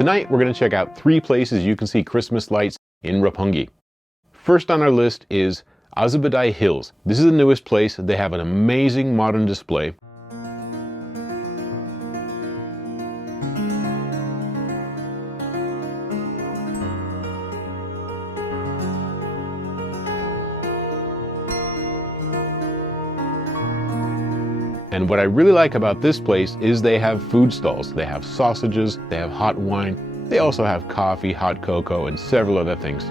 Tonight, we're going to check out 3 places you can see Christmas lights in Roppongi. First on our list is Azabudai Hills. This is the newest place. They have an amazing modern display. And what I really like about this place is they have food stalls. They have sausages, they have hot wine, they also have coffee, hot cocoa, and several other things.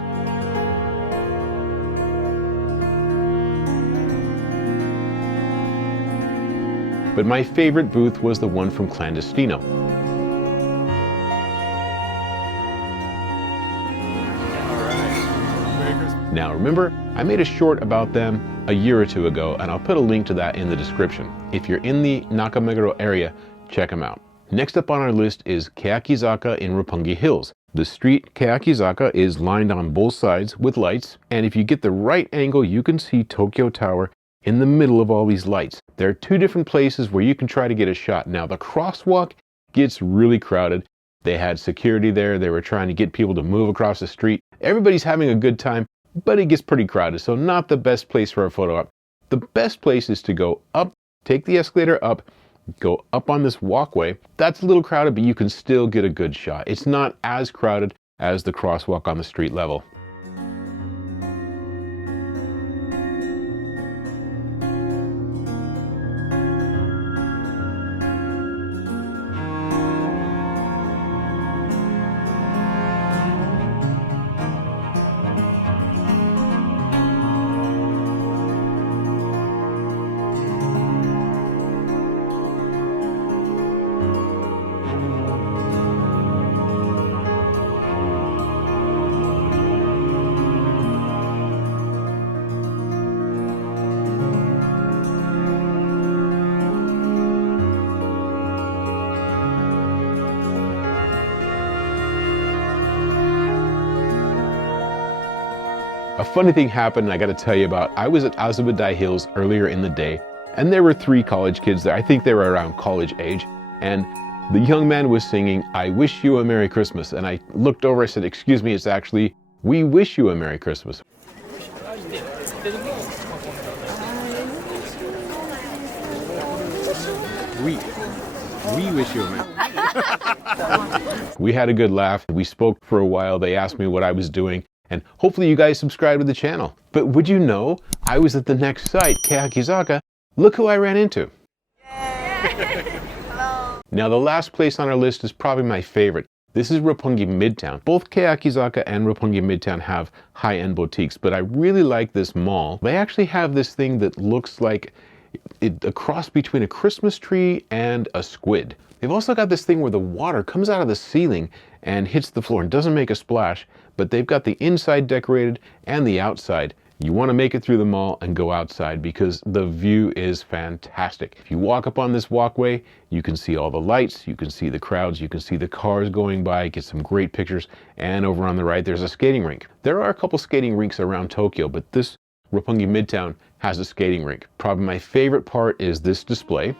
But my favorite booth was the one from Clandestino. Now remember, I made a short about them a year or 2 ago, and I'll put a link to that in the description. If you're in the Nakameguro area, check them out. Next up on our list is Keyakizaka in Roppongi Hills. The street Keyakizaka is lined on both sides with lights, and if you get the right angle, you can see Tokyo Tower in the middle of all these lights. There are 2 different places where you can try to get a shot. Now the crosswalk gets really crowded. They had security there. They were trying to get people to move across the street. Everybody's having a good time, but it gets pretty crowded, so not the best place for a photo op. The best place is to go up, take the escalator up, go up on this walkway. That's a little crowded, but you can still get a good shot. It's not as crowded as the crosswalk on the street level. A funny thing happened I got to tell you about. I was at Azabudai Hills earlier in the day, and there were 3 college kids there. I think they were around college age, and the young man was singing, "I wish you a Merry Christmas." And I looked over, I said, "Excuse me, it's actually, we wish you a Merry Christmas." We wish you a Merry. We had a good laugh. We spoke for a while. They asked me what I was doing. And hopefully you guys subscribe to the channel. But would you know, I was at the next site, Keyakizaka. Look who I ran into. Now the last place on our list is probably my favorite. This is Roppongi Midtown. Both Keyakizaka and Roppongi Midtown have high-end boutiques, but I really like this mall. They actually have this thing that looks like a cross between a Christmas tree and a squid. They've also got this thing where the water comes out of the ceiling and hits the floor and doesn't make a splash, but they've got the inside decorated and the outside. You want to make it through the mall and go outside because the view is fantastic. If you walk up on this walkway, you can see all the lights, you can see the crowds, you can see the cars going by, get some great pictures, and over on the right there's a skating rink. There are a couple skating rinks around Tokyo, but this Roppongi Midtown has a skating rink. Probably my favorite part is this display.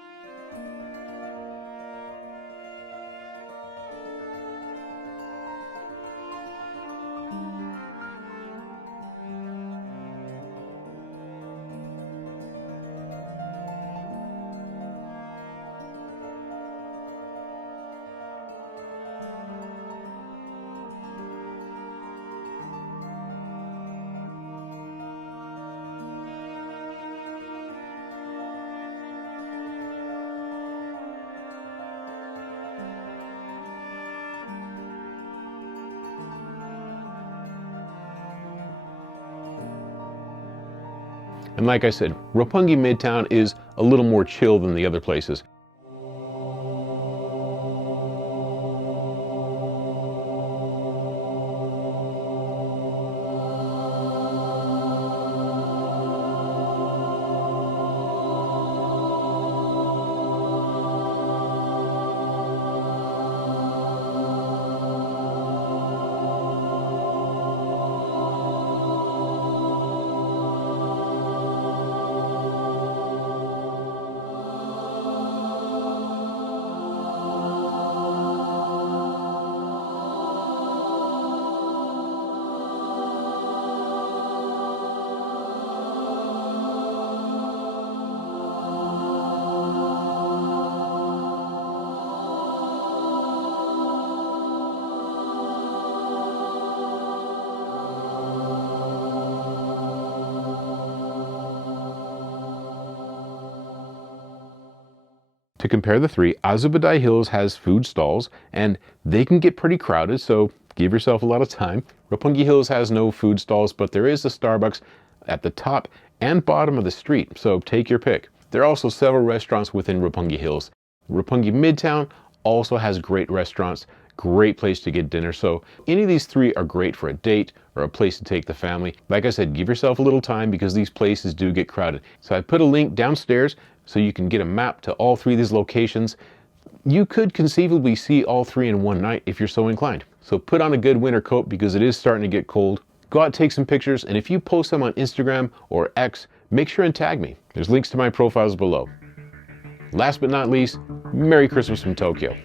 And like I said, Roppongi Midtown is a little more chill than the other places. To compare the three, Azabudai Hills has food stalls, and they can get pretty crowded, so give yourself a lot of time. Roppongi Hills has no food stalls, but there is a Starbucks at the top and bottom of the street, so take your pick. There are also several restaurants within Roppongi Hills. Roppongi Midtown also has great restaurants, great place to get dinner, so any of these three are great for a date or a place to take the family. Like I said, give yourself a little time because these places do get crowded. So I put a link downstairs so you can get a map to all three of these locations. You could conceivably see all three in one night if you're so inclined. So put on a good winter coat because it is starting to get cold. Go out, take some pictures, and if you post them on Instagram or X, make sure and tag me. There's links to my profiles below. Last but not least, Merry Christmas from Tokyo.